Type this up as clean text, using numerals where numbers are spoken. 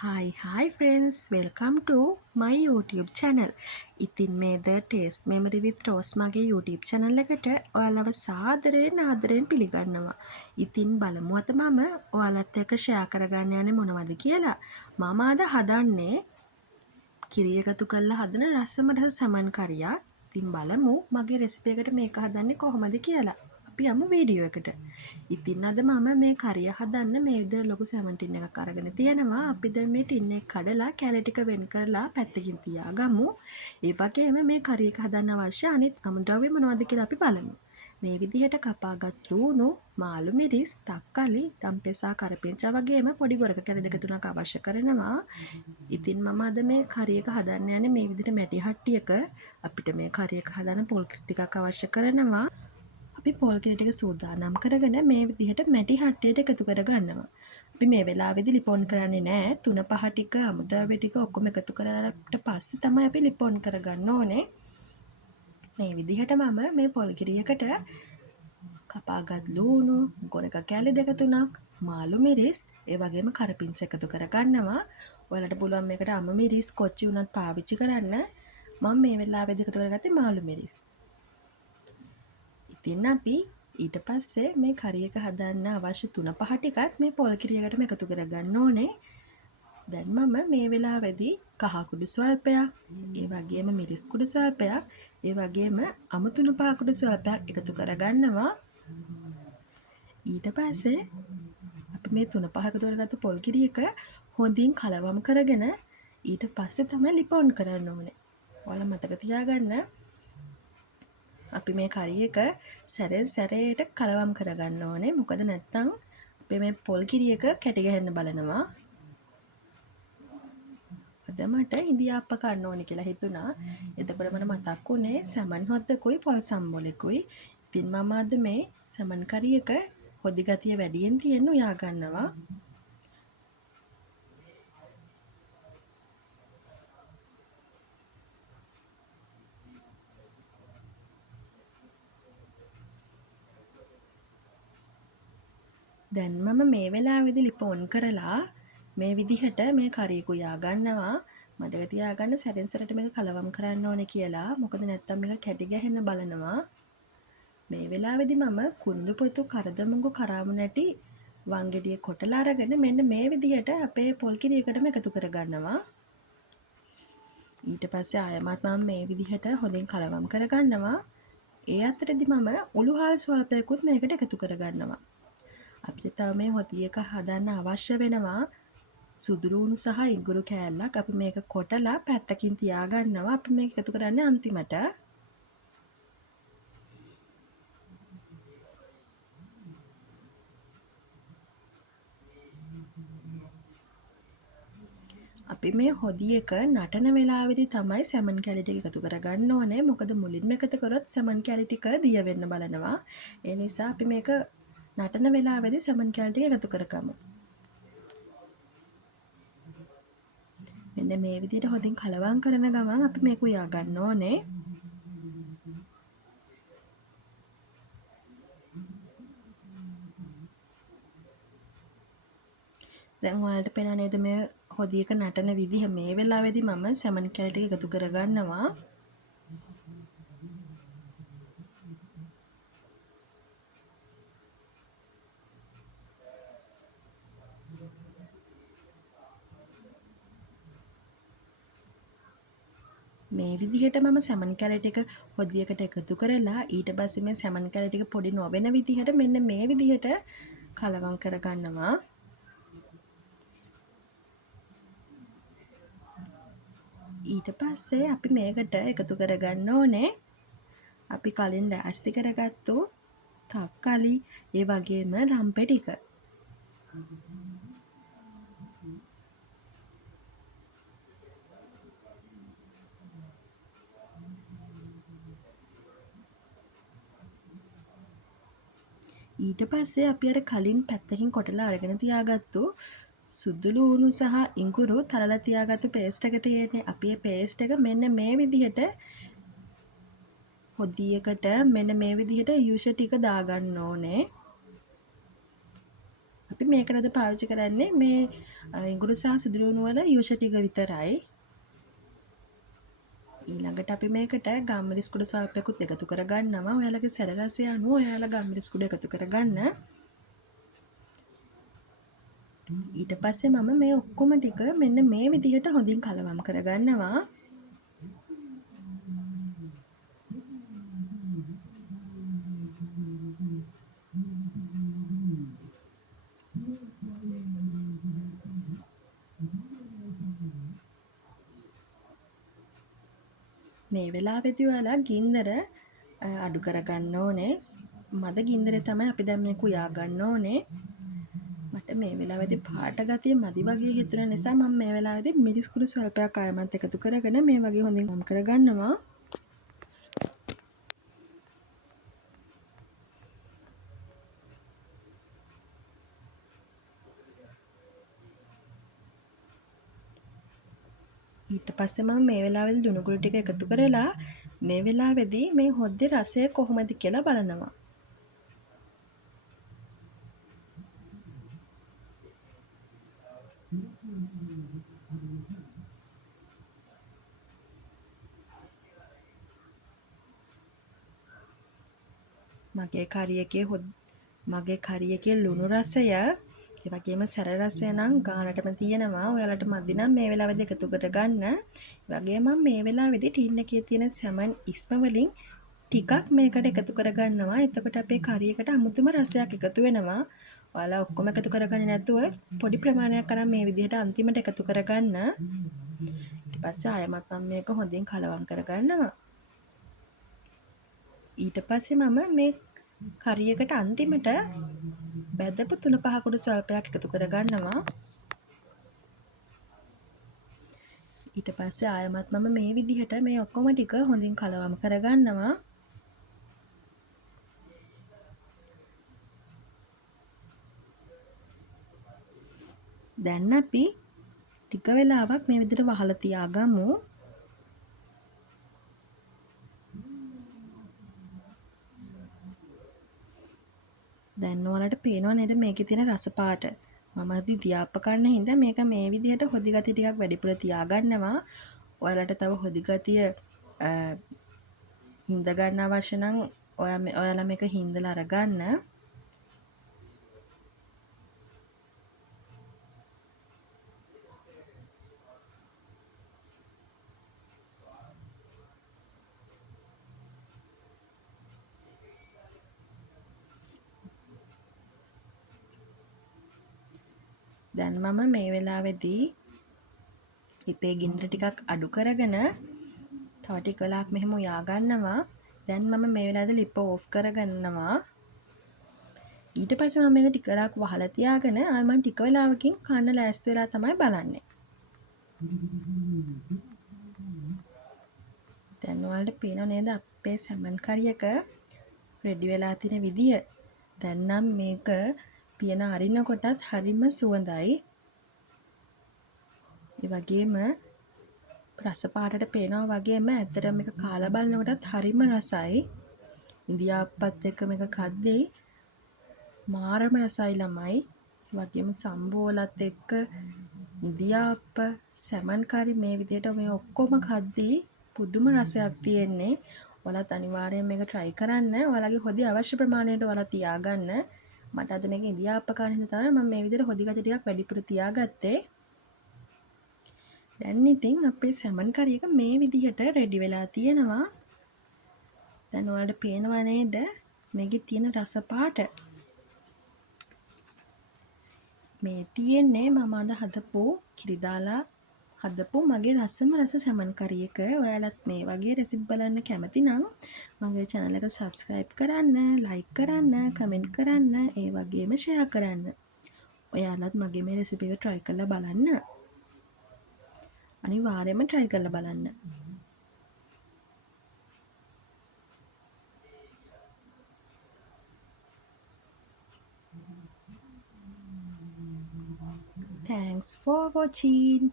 Hi friends, welcome to my YouTube channel. ඉතින් මේ The Taste Memory with Rose මගේ YouTube channel එකට ඔයාලව ආදරයෙන් පිළිගන්නවා. ඉතින් බලමු අද මම ඔයාලත් එක්ක share කරගන්න යන්නේ මොනවද කියලා. මම අද හදන්නේ කිරි එකතු කරලා හදන රසමරස සමන් කරියක්. ඉතින් බලමු මගේ රෙසිපි එකට මේක හදන්නේ කොහොමද කියලා. අපි යමු වීඩියෝ එකට. ඉතින් අද මම මේ කරිය හදන්න මේ විදිහට ලොකු සැමන් ටින් එකක් අරගෙන තියෙනවා. අපි දැන් මේ ටින් එක කඩලා කැලේ ටික වෙන් කරලා පැත්තකින් තියාගමු. ඒ වගේම මේ කරිය එක හදන්න අවශ්‍ය අනිත් අමුද්‍රව්‍ය මොනවද කියලා අපි බලමු. මේ විදිහට කපාගත් ලූණු, මාළු මිරිස්, තක්කාලි, ඩම්පෙසා කරපිංචා වගේම පොඩි ගොරක කැලි දෙක තුනක් අවශ්‍ය කරනවා. ඉතින් මම අද මේ කරිය එක හදන්න යන්නේ මේ විදිහට මැටි හට්ටියක. අපිට මේ කරිය එක හදන්න පොල් ටිකක් අවශ්‍ය කරනවා. අපි පොල් කිරි ටික සූදානම් කරගෙන මේ විදිහට මැටි හට්ටියට එකතු කර ගන්නවා. අපි මේ වෙලාවේදී ලිපොන් කරන්නේ නැහැ. 3-5 ටික අමුද්‍රව්‍ය ටික ඔක්කොම එකතු කරාට පස්සේ තමයි අපි ලිපොන් කරගන්න ඕනේ. මේ විදිහට මම මේ පොල් කිරියකට කපාගත් ලූණු, ගොරක කැලි දෙක තුනක්, මාළු මිරිස්, ඒ වගේම කරපිංච එකතු කරගන්නවා. ඔයාලට පුළුවන් මේකට අමු මිරිස්, කොච්චි උනත් පාවිච්චි කරන්න. මම මේ වෙලාවේදී එකතු කරගත්තේ මාළු මිරිස්. ඉතින් අපි ඊට පස්සේ මේ කරිය එක හදන්න අවශ්‍ය 3-5 ටිකත් මේ පොල් කිරියකටම එකතු කරගන්න ඕනේ. දැන් මම මේ වෙලාවේදී කහ කුඩු ස්වල්පයක්, ඒ වගේම මිරිස් කුඩු ස්වල්පයක්, ඒ වගේම අමු තුන පහ කුඩු ස්වල්පයක් එකතු කරගන්නවා. ඊට පස්සේ අපි මේ 3-5 එකතු කරගත්තු පොල් කිරියක හොඳින් කලවම් කරගෙන ඊට පස්සේ තමයි ලිපොන් කරන්න ඕනේ. ඔයාලා මතක තියාගන්න අපි මේ කරිය එක සැරෙන් සැරේට කලවම් කරගන්න ඕනේ. මොකද නැත්තම් අපේ මේ පොල් කිරි එක කැටි ගහන්න බලනවා. අද මට ඉඳිආප්ප කන්න ඕනේ කියලා හිතුණා. එතකොට මට මතක් වුණේ සැමන් හොද්දකුයි පොල් සම්බොලෙකුයි. ඉතින් මම අද මේ සැමන් කරිය එක හොදි ගතිය වැඩියෙන් තියෙන උයා ගන්නවා. දැන් මම මේ වෙලාවේදී ලිපොන් කරලා මේ විදිහට මේ කරිය කුයා ගන්නවා. මතක තියාගන්න සැරෙන් සැරට මේක කලවම් කරන්න ඕනේ කියලා. මොකද නැත්තම් මේක කැටි ගැහෙන්න බලනවා. මේ වෙලාවේදී මම කුරුඳු පොතු, කරදමුඟු, කරාමු නැටි, වංගෙඩිය කොටලා අරගෙන මෙන්න මේ විදිහට අපේ පොල් කිරියකටම එකතු කරගන්නවා. ඊට පස්සේ ආයමත් මම මේ විදිහට හොඳින් කලවම් කරගන්නවා. ඒ අතරේදී මම උළුහාල් ස්වල්පයකුත් මේකට එකතු කරගන්නවා. අපිට තව මේ හොදි එක හදන්න අවශ්‍ය වෙනවා සුදු ලූණු සහ ඉඟුරු කෑල්ලක්. අපි මේක කොටලා පැත්තකින් තියාගන්නවා. අපි මේක එකතු කරන්නේ අන්තිමට. අපි මේ හොදි එක නටන වෙලාවේදී තමයි සැමන් කැලි ටික එකතු කරගන්න ඕනේ. මොකද මුලින්ම එකතු කරොත් සැමන් කැලි ටික දිය වෙන්න බලනවා. ඒ නිසා අපි මේක නටන වෙලාවේදී සැමන් කැලි ටික එකතු කරගමු. මෙන්න මේ විදිහට හොඳින් කලවම් කරන ගමන් අපි මේක උයා ගන්න ඕනේ. දැන් ඔයාලට පේනවා නේද මේ හොදි එක නටන විදිහ. මේ වෙලාවේදී මම සැමන් කැලි ටික එකතු කරගන්නවා. මේ විදිහට මම සැමන් කැලි ටික හොදියකට එකතු කරලා ඊට පස්සේ මේ සැමන් කැලි ටික පොඩි නොවෙන විදිහට මෙන්න මේ විදිහට කලවම් කරගන්නවා. ඊට පස්සේ අපි මේකට එකතු කරගන්න ඕනේ අපි කලින් ලෑස්ති කරගත්තු තක්කාලි, ඒ වගේම රම්පෙ ටික. ඊට පස්සේ අපි අර කලින් පැත්තකින් කොටලා අරගෙන තියාගත්තු සුදු ලූණු සහ ඉඟුරු තලලා තියාගත්තු පේස්ට් එක තියෙන්නේ. අපි මේ පේස්ට් එක මෙන්න මේ විදිහට හොදියකට මෙන්න මේ විදිහට යූෂ ටික දාගන්න ඕනේ. අපි මේකට අද පාවිච්චි කරන්නේ මේ ඉඟුරු සහ සුදුලුණු වල යූෂ ටික විතරයි. ඊළඟට අපි මේකට ගම්මිරිස් කුඩු ස්වල්පයකුත් එකතු කරගන්නවා. ඔයාලගේ සැර රසය අනුව ඔයාලා ගම්මිරිස් කුඩු එකතු කරගන්න. ඊට පස්සේ මම මේ ඔක්කොම ටික මෙන්න මේ විදිහට හොඳින් කලවම් කරගන්නවා. මේ වෙලාවෙදී ඔයාලා ගින්දර අඩු කරගන්න ඕනේ. මද ගින්දරේ තමයි අපි දැන් මේ කුයා ගන්න ඕනේ. මට මේ වෙලාවේදී පාට ගතිය මදි වගේ හිතුන නිසා මම මේ වෙලාවේදී මිරිස් කුඩු ස්වල්පයක් ආයමත් එකතු කරගෙන මේ වගේ හොඳින් වම් කරගන්නවා. ඊට පස්සේ මම මේ වෙලාවේදී ලුණු කුඩු ටික එකතු කරලා මේ වෙලාවේදී මේ හොද්දේ රසය කොහොමද කියලා බලනවා. මගේ කරි එකේ ලුණු රසය ඒ වගේම සැර රසය නම් ගානටම තියෙනවා. ඔයාලට මදි නම් මේ වෙලාවේදී එකතු කරගන්න. ඒ වගේම මම මේ වෙලාවේදී ටින් එකේ තියෙන සැමන් ඉස්ම වලින් ටිකක් මේකට එකතු කරගන්නවා. එතකොට අපේ කරි එකට අමුතුම රසයක් එකතු වෙනවා. ඔයාලා ඔක්කොම එකතු කරගන්නේ නැතුව පොඩි ප්‍රමාණයක් අරන් මේ විදිහට අන්තිමට එකතු කරගන්න. ඊට පස්සේ ආයමත් මම මේක හොඳින් කලවම් කරගන්නවා. ඊට පස්සේ මම මේ කරි එකට අන්තිමට බැදපු 3-5 කුඩු ස්වල්පයක් එකතු කරගන්නවා. ඊට පස්සේ ආයමත් මම මේ විදිහට මේ ඔක්කොම ටික හොඳින් කලවම් කරගන්නවා. දැන් අපි ටික වෙලාවක් මේ විදිහට වහලා තියාගමු. දැන් ඔයාලට පේනව නේද මේකේ තියෙන රස පාට. මම දියාප්ප කන්න හින්දා මේක මේ විදිහට හොදි ගතිය ටිකක් වැඩිපුර තියාගන්නවා. ඔයාලට තව හොදි ගතිය හින්ද ගන්න අවශ්‍ය නම් ඔයාලා මේක හින්දලා අරගන්න. දැන් මම මේ වෙලාවේදී ලිපේ ගින්දර ටිකක් අඩු කරගෙන තව ටික වෙලාවක් මෙහෙම උයා ගන්නවා. දැන් මම මේ වෙලාවේදී ලිප ඕෆ් කරගන්නවා. ඊට පස්සේ මම මේක ටික වෙලාවක් වහලා තියාගෙන මම ටික වෙලාවකින් කන්න ලෑස්ති වෙලා තමයි බලන්නේ. දැන් ඔයාලට පේනව නේද අපේ සැමන් කරි එක රෙඩි වෙලා තියෙන විදිය. දැන් නම් මේක පියන අරිනකොටත් හරිම සුවඳයි. ඒ වගේම රස පාටට පේනවා වගේම ඇත්තටම මේක කාලා බලනකොටත් හරිම රසයි. ඉන්දියාප්පත් එක්ක මේක කද්දී මාරම රසයි ළමයි. ඒ වගේම සම්බෝලත් එක්ක ඉන්දියාප්ප සැමන් කරි මේ විදිහට මේ ඔක්කොම කද්දී පුදුම රසයක් තියෙන්නේ. ඔයාලත් අනිවාර්යෙන් මේක try කරන්න. ඔයාලගේ හොදි අවශ්‍ය ප්‍රමාණයට ඔයාලා තියාගන්න. මට අද මේක ඉන්දියාප්ප කන හින්දා තමයි මම මේ විදිහට හොදි ගති ටිකක් වැඩිපුර තියාගත්තේ. දැන් ඉතින් අපේ සැමන් කරි එක මේ විදිහට රෙඩි වෙලා තියෙනවා. දැන් ඔයාලට පේනව නේද මේකේ තියෙන රස පාට. මේ තියෙන්නේ මම අද හදපු කිරි දාලා හදපු මගේ රසම රස සැමන් කරි එක. ඔයාලත් මේ වගේ රෙසිපි බලන්න කැමති නම් මගේ channel එක subscribe කරන්න, like කරන්න, comment කරන්න, ඒ වගේම share කරන්න. ඔයාලත් මගේ මේ රෙසිපි එක try කරලා බලන්න. අනිවාර්යයෙන්ම try කරලා බලන්න. Thanks for watching.